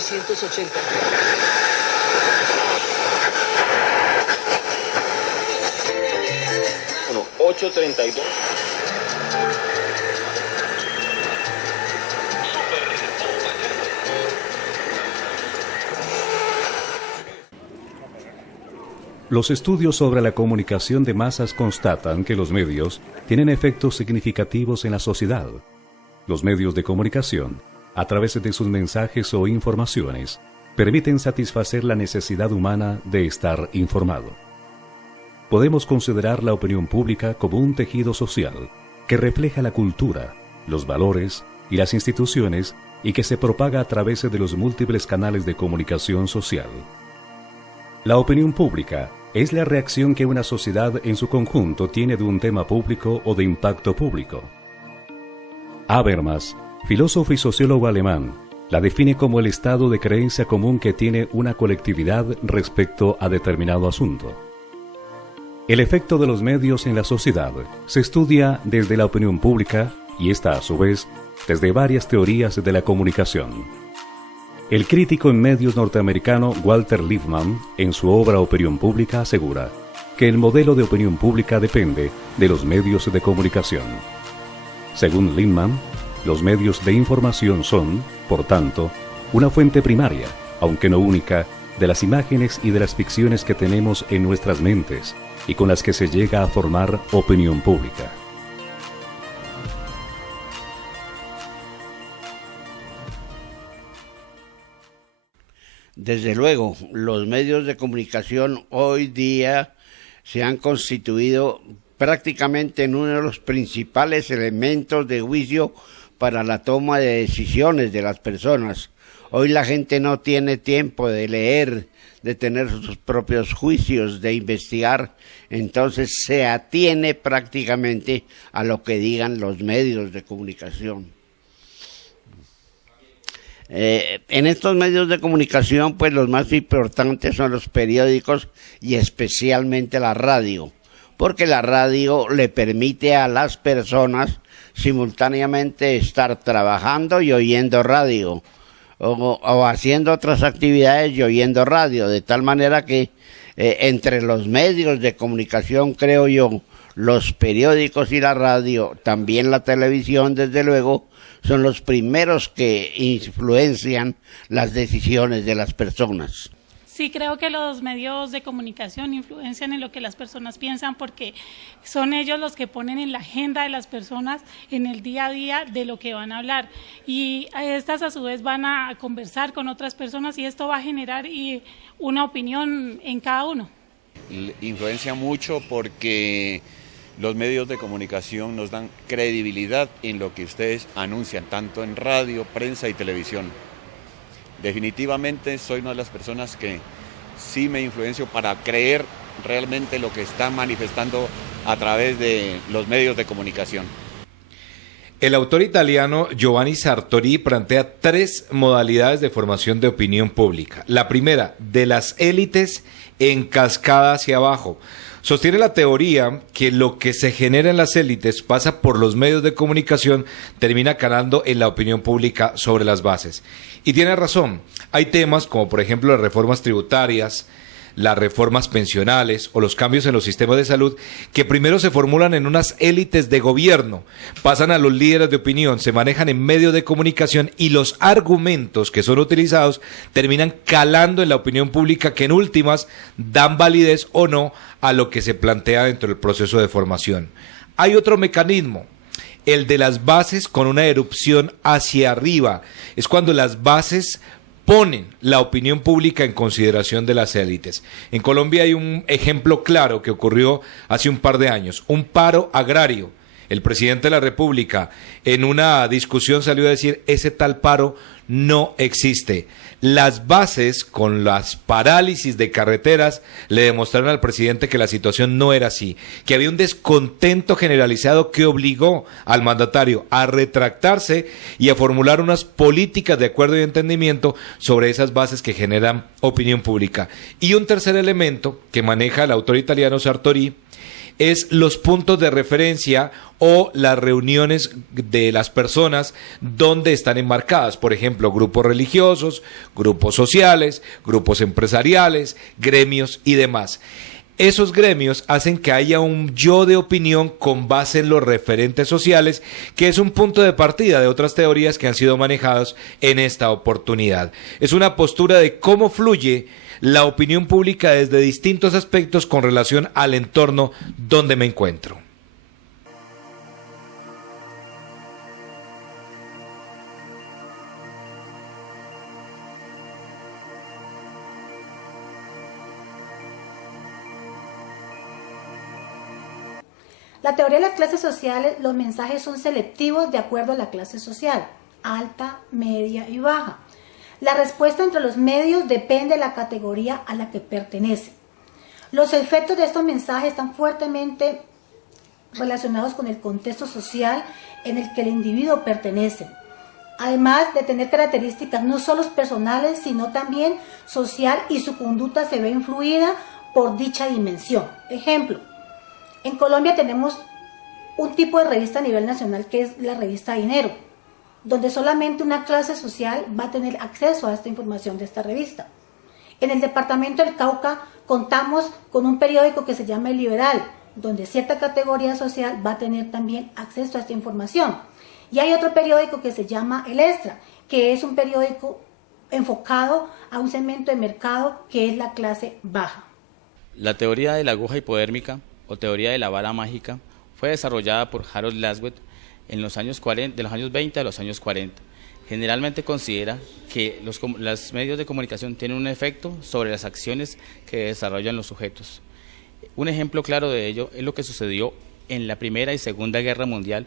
380. 832. Los estudios sobre la comunicación de masas constatan que los medios tienen efectos significativos en la sociedad. Los medios de comunicación, a través de sus mensajes o informaciones, permiten satisfacer la necesidad humana de estar informado. Podemos considerar la opinión pública como un tejido social que refleja la cultura, los valores y las instituciones y que se propaga a través de los múltiples canales de comunicación social. La opinión pública es la reacción que una sociedad en su conjunto tiene de un tema público o de impacto público. Habermas, filósofo y sociólogo alemán, la define como el estado de creencia común que tiene una colectividad respecto a determinado asunto. El efecto de los medios en la sociedad se estudia desde la opinión pública y esta, a su vez, desde varias teorías de la comunicación. El crítico en medios norteamericano Walter Lippmann, en su obra Opinión Pública, asegura que el modelo de opinión pública depende de los medios de comunicación. Según Lippmann, los medios de información son, por tanto, una fuente primaria, aunque no única, de las imágenes y de las ficciones que tenemos en nuestras mentes y con las que se llega a formar opinión pública. Desde luego, los medios de comunicación hoy día se han constituido prácticamente en uno de los principales elementos de juicio para la toma de decisiones de las personas. Hoy la gente no tiene tiempo de leer, de tener sus propios juicios, de investigar, entonces se atiene prácticamente a lo que digan los medios de comunicación. En estos medios de comunicación, pues los más importantes son los periódicos y especialmente la radio, porque la radio le permite a las personas simultáneamente estar trabajando y oyendo radio, o haciendo otras actividades y oyendo radio, de tal manera que entre los medios de comunicación, creo yo, los periódicos y la radio, también la televisión, desde luego, son los primeros que influencian las decisiones de las personas. Sí, creo que los medios de comunicación influencian en lo que las personas piensan porque son ellos los que ponen en la agenda de las personas en el día a día de lo que van a hablar. Y estas a su vez van a conversar con otras personas y esto va a generar una opinión en cada uno. Influencia mucho porque los medios de comunicación nos dan credibilidad en lo que ustedes anuncian, tanto en radio, prensa y televisión. Definitivamente soy una de las personas que sí me influencio para creer realmente lo que están manifestando a través de los medios de comunicación. El autor italiano Giovanni Sartori plantea 3 modalidades de formación de opinión pública. La primera, de las élites en cascada hacia abajo. Sostiene la teoría que lo que se genera en las élites pasa por los medios de comunicación, termina calando en la opinión pública sobre las bases. Y tiene razón, hay temas como por ejemplo las reformas tributarias, las reformas pensionales o los cambios en los sistemas de salud que primero se formulan en unas élites de gobierno, pasan a los líderes de opinión, se manejan en medios de comunicación y los argumentos que son utilizados terminan calando en la opinión pública que en últimas dan validez o no a lo que se plantea dentro del proceso de formación. Hay otro mecanismo, el de las bases con una erupción hacia arriba, es cuando las bases ponen la opinión pública en consideración de las élites. En Colombia hay un ejemplo claro que ocurrió hace un par de años, un paro agrario. El presidente de la República en una discusión salió a decir, ese tal paro no existe. Las bases con las parálisis de carreteras le demostraron al presidente que la situación no era así, que había un descontento generalizado que obligó al mandatario a retractarse y a formular unas políticas de acuerdo y entendimiento sobre esas bases que generan opinión pública. Y un tercer elemento que maneja el autor italiano Sartori es los puntos de referencia o las reuniones de las personas donde están enmarcadas, por ejemplo, grupos religiosos, grupos sociales, grupos empresariales, gremios y demás. Esos gremios hacen que haya un yo de opinión con base en los referentes sociales, que es un punto de partida de otras teorías que han sido manejadas en esta oportunidad. Es una postura de cómo fluye la opinión pública desde distintos aspectos con relación al entorno donde me encuentro. La teoría de las clases sociales, los mensajes son selectivos de acuerdo a la clase social, alta, media y baja. La respuesta entre los medios depende de la categoría a la que pertenece. Los efectos de estos mensajes están fuertemente relacionados con el contexto social en el que el individuo pertenece, además de tener características no solo personales, sino también social, y su conducta se ve influida por dicha dimensión. Ejemplo, en Colombia tenemos un tipo de revista a nivel nacional que es la revista Dinero, donde solamente una clase social va a tener acceso a esta información de esta revista. En el departamento del Cauca contamos con un periódico que se llama El Liberal, donde cierta categoría social va a tener también acceso a esta información. Y hay otro periódico que se llama El Extra, que es un periódico enfocado a un segmento de mercado que es la clase baja. La teoría de la aguja hipodérmica o teoría de la bala mágica fue desarrollada por Harold Laswell en los años 40, de los años 20 a los años 40. Generalmente considera que los medios de comunicación tienen un efecto sobre las acciones que desarrollan los sujetos. Un ejemplo claro de ello es lo que sucedió en la Primera y Segunda Guerra Mundial,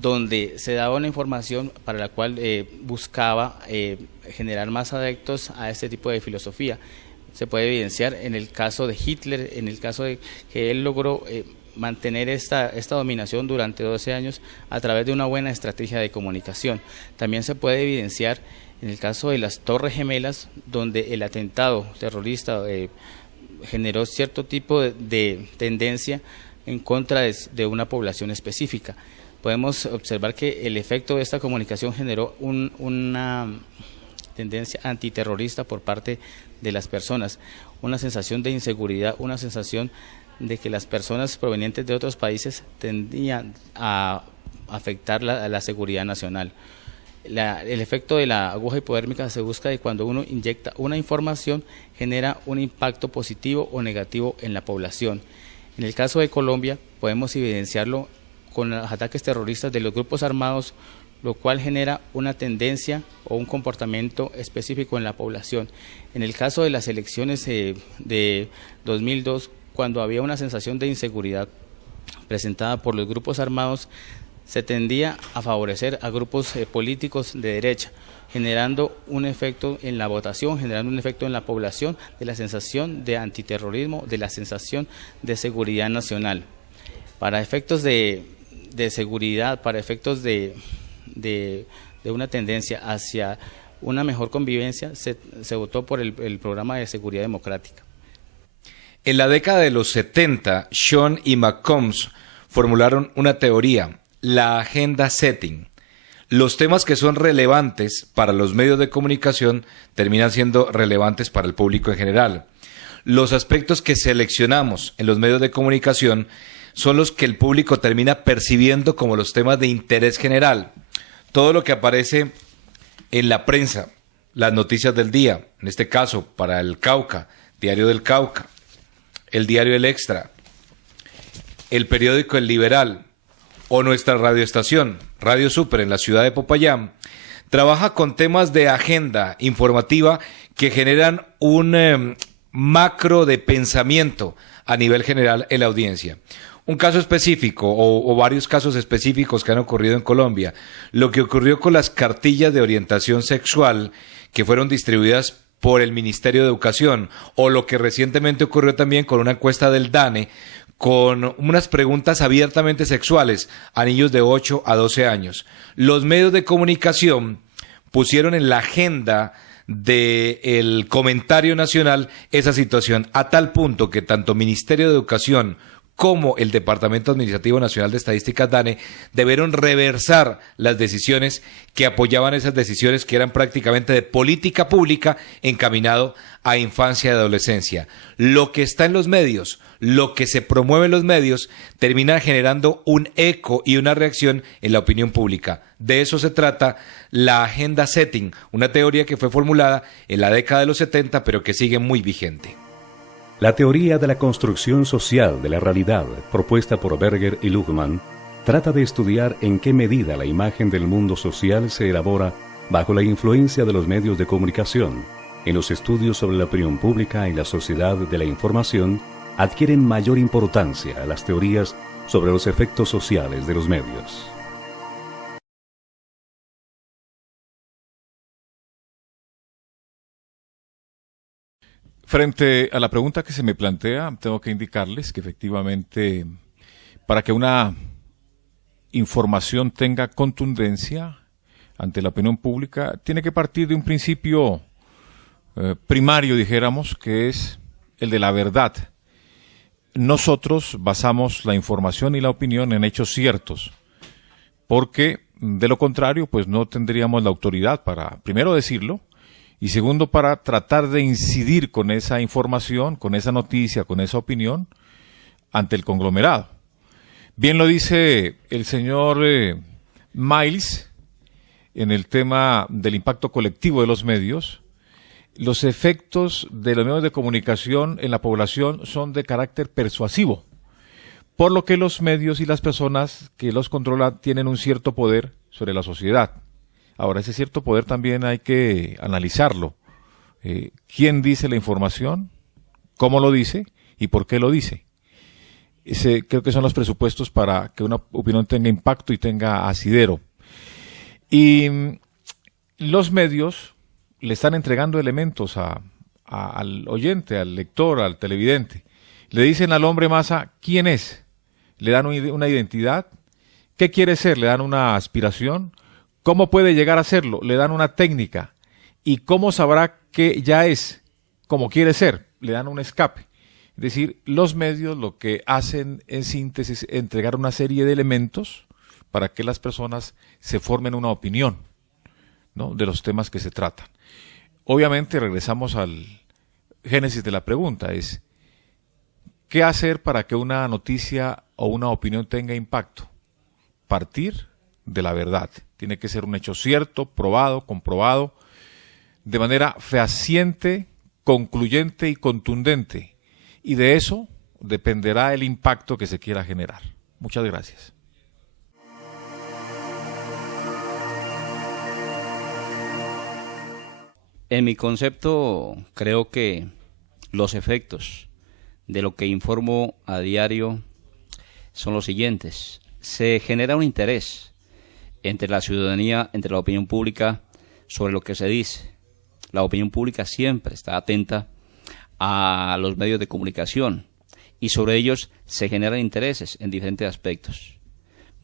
donde se daba una información para la cual buscaba generar más adeptos a este tipo de filosofía. Se puede evidenciar en el caso de Hitler, en el caso de que él logró mantener esta dominación durante 12 años a través de una buena estrategia de comunicación. También se puede evidenciar en el caso de las Torres Gemelas, donde el atentado terrorista generó cierto tipo de tendencia en contra de una población específica. Podemos observar que el efecto de esta comunicación generó una tendencia antiterrorista por parte de las personas, una sensación de inseguridad, una sensación de que las personas provenientes de otros países tendían a afectar la seguridad nacional. El efecto de la aguja hipodérmica se busca de cuando uno inyecta una información, genera un impacto positivo o negativo en la población. En el caso de Colombia podemos evidenciarlo con los ataques terroristas de los grupos armados, lo cual genera una tendencia o un comportamiento específico en la población. En el caso de las elecciones de 2002, cuando había una sensación de inseguridad presentada por los grupos armados, se tendía a favorecer a grupos políticos de derecha, generando un efecto en la votación, generando un efecto en la población de la sensación de antiterrorismo, de la sensación de seguridad nacional. Para efectos de seguridad, para efectos de una tendencia hacia una mejor convivencia, se votó por el programa de seguridad democrática. En la década de los 70, Sean y McCombs formularon una teoría, la agenda setting. Los temas que son relevantes para los medios de comunicación terminan siendo relevantes para el público en general. Los aspectos que seleccionamos en los medios de comunicación son los que el público termina percibiendo como los temas de interés general. Todo lo que aparece en la prensa, las noticias del día, en este caso para el Cauca, Diario del Cauca, el diario El Extra, el periódico El Liberal o nuestra radioestación, Radio Super en la ciudad de Popayán, trabaja con temas de agenda informativa que generan un macro de pensamiento a nivel general en la audiencia. Un caso específico o varios casos específicos que han ocurrido en Colombia, lo que ocurrió con las cartillas de orientación sexual que fueron distribuidas por el Ministerio de Educación, o lo que recientemente ocurrió también con una encuesta del DANE con unas preguntas abiertamente sexuales a niños de 8 a 12 años. Los medios de comunicación pusieron en la agenda del comentario nacional esa situación, a tal punto que tanto Ministerio de Educación cómo el Departamento Administrativo Nacional de Estadísticas, DANE, debieron reversar las decisiones que apoyaban esas decisiones que eran prácticamente de política pública encaminado a infancia y adolescencia. Lo que está en los medios, lo que se promueve en los medios, termina generando un eco y una reacción en la opinión pública. De eso se trata la Agenda Setting, una teoría que fue formulada en la década de los 70, pero que sigue muy vigente. La teoría de la construcción social de la realidad, propuesta por Berger y Luhmann, trata de estudiar en qué medida la imagen del mundo social se elabora bajo la influencia de los medios de comunicación. En los estudios sobre la opinión pública y la sociedad de la información, adquieren mayor importancia las teorías sobre los efectos sociales de los medios. Frente a la pregunta que se me plantea, tengo que indicarles que efectivamente para que una información tenga contundencia ante la opinión pública, tiene que partir de un principio primario, dijéramos, que es el de la verdad. Nosotros basamos la información y la opinión en hechos ciertos, porque de lo contrario, pues no tendríamos la autoridad para, primero, decirlo, y segundo, para tratar de incidir con esa información, con esa noticia, con esa opinión, ante el conglomerado. Bien lo dice el señor Miles en el tema del impacto colectivo de los medios. Los efectos de los medios de comunicación en la población son de carácter persuasivo, por lo que los medios y las personas que los controlan tienen un cierto poder sobre la sociedad. Ahora, ese cierto poder también hay que analizarlo. ¿Quién dice la información? ¿Cómo lo dice? ¿Y por qué lo dice? Creo que son los presupuestos para que una opinión tenga impacto y tenga asidero. Y los medios le están entregando elementos al oyente, al lector, al televidente. Le dicen al hombre masa quién es. Le dan una identidad. ¿Qué quiere ser? Le dan una aspiración. ¿Cómo puede llegar a serlo? Le dan una técnica. ¿Y cómo sabrá que ya es como quiere ser? Le dan un escape. Es decir, los medios lo que hacen en síntesis es entregar una serie de elementos para que las personas se formen una opinión, ¿no?, de los temas que se tratan. Obviamente regresamos al génesis de la pregunta, es ¿qué hacer para que una noticia o una opinión tenga impacto? Partir de la verdad. Tiene que ser un hecho cierto, probado, comprobado, de manera fehaciente, concluyente y contundente. Y de eso dependerá el impacto que se quiera generar. Muchas gracias. En mi concepto, creo que los efectos de lo que informo a diario son los siguientes. Se genera un interés entre la ciudadanía, entre la opinión pública, sobre lo que se dice. La opinión pública siempre está atenta a los medios de comunicación y sobre ellos se generan intereses en diferentes aspectos.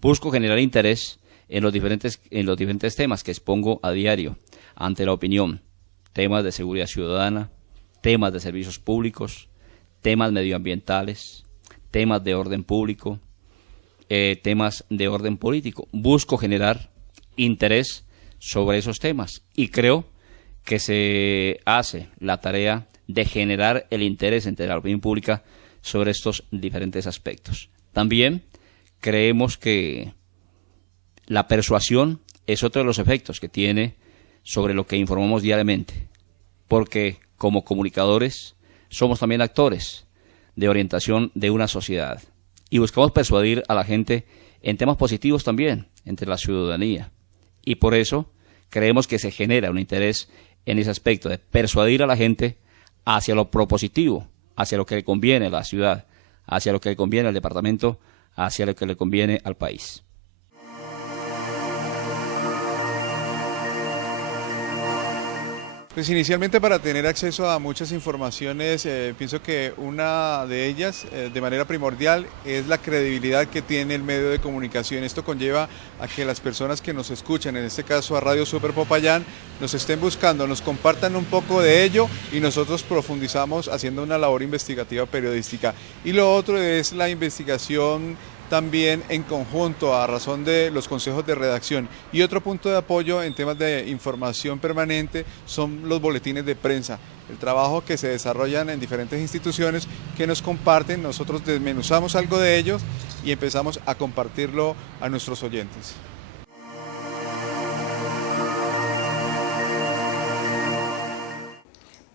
Busco generar interés en los diferentes temas que expongo a diario ante la opinión. Temas de seguridad ciudadana, temas de servicios públicos, temas medioambientales, temas de orden público, temas de orden político. Busco generar interés sobre esos temas y creo que se hace la tarea de generar el interés entre la opinión pública sobre estos diferentes aspectos. También creemos que la persuasión es otro de los efectos que tiene sobre lo que informamos diariamente, porque como comunicadores somos también actores de orientación de una sociedad y buscamos persuadir a la gente en temas positivos también entre la ciudadanía, y por eso creemos que se genera un interés en ese aspecto de persuadir a la gente hacia lo propositivo, hacia lo que le conviene a la ciudad, hacia lo que le conviene al departamento, hacia lo que le conviene al país. Pues inicialmente para tener acceso a muchas informaciones, pienso que una de ellas, de manera primordial, es la credibilidad que tiene el medio de comunicación. Esto conlleva a que las personas que nos escuchan, en este caso a Radio Super Popayán, nos estén buscando, nos compartan un poco de ello y nosotros profundizamos haciendo una labor investigativa periodística. Y lo otro es la investigación también en conjunto a razón de los consejos de redacción. Y otro punto de apoyo en temas de información permanente son los boletines de prensa, el trabajo que se desarrollan en diferentes instituciones que nos comparten, nosotros desmenuzamos algo de ellos y empezamos a compartirlo a nuestros oyentes.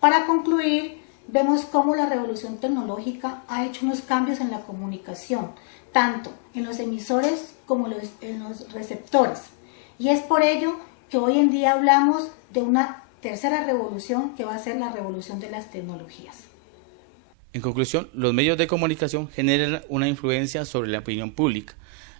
Para concluir, vemos cómo la revolución tecnológica ha hecho unos cambios en la comunicación, tanto en los emisores como en los receptores. Y es por ello que hoy en día hablamos de una tercera revolución que va a ser la revolución de las tecnologías. En conclusión, los medios de comunicación generan una influencia sobre la opinión pública,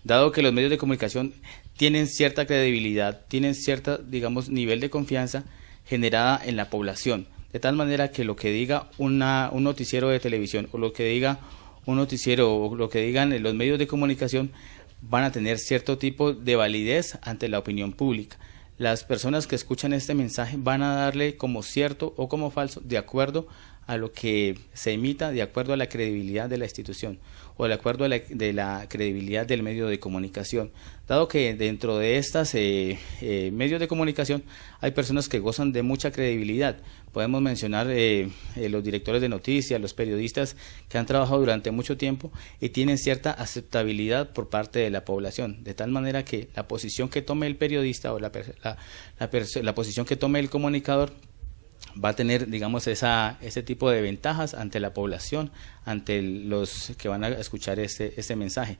dado que los medios de comunicación tienen cierta credibilidad, tienen cierto, digamos, nivel de confianza generada en la población, de tal manera que lo que diga un noticiero de televisión o lo que diga un noticiero o lo que digan los medios de comunicación van a tener cierto tipo de validez ante la opinión pública. Las personas que escuchan este mensaje van a darle como cierto o como falso de acuerdo a lo que se emita, de acuerdo a la credibilidad de la institución o de acuerdo a la credibilidad del medio de comunicación. Dado que dentro de estos medios de comunicación hay personas que gozan de mucha credibilidad. Podemos mencionar los directores de noticias, los periodistas que han trabajado durante mucho tiempo y tienen cierta aceptabilidad por parte de la población, de tal manera que la posición que tome el periodista o la posición que tome el comunicador va a tener, digamos, ese tipo de ventajas ante la población, ante los que van a escuchar este mensaje.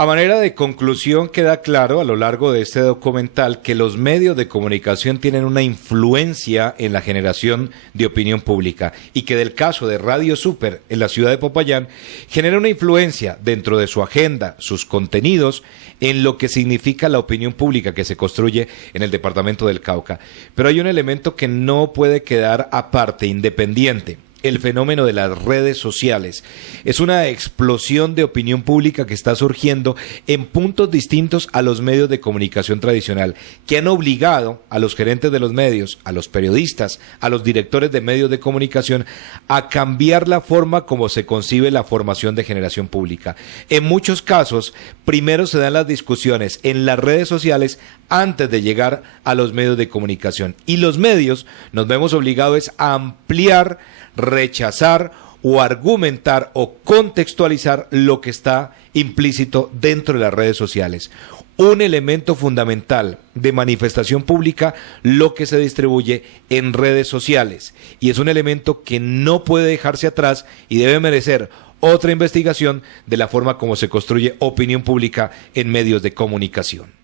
A manera de conclusión, queda claro a lo largo de este documental que los medios de comunicación tienen una influencia en la generación de opinión pública y que del caso de Radio Super en la ciudad de Popayán genera una influencia dentro de su agenda, sus contenidos, en lo que significa la opinión pública que se construye en el departamento del Cauca. Pero hay un elemento que no puede quedar aparte, independiente. El fenómeno de las redes sociales. Es una explosión de opinión pública que está surgiendo en puntos distintos a los medios de comunicación tradicional, que han obligado a los gerentes de los medios, a los periodistas, a los directores de medios de comunicación a cambiar la forma como se concibe la formación de generación pública. En muchos casos, primero se dan las discusiones en las redes sociales antes de llegar a los medios de comunicación. Y los medios nos vemos obligados a ampliar, rechazar o argumentar o contextualizar lo que está implícito dentro de las redes sociales. Un elemento fundamental de manifestación pública, lo que se distribuye en redes sociales. Y es un elemento que no puede dejarse atrás y debe merecer otra investigación de la forma como se construye opinión pública en medios de comunicación.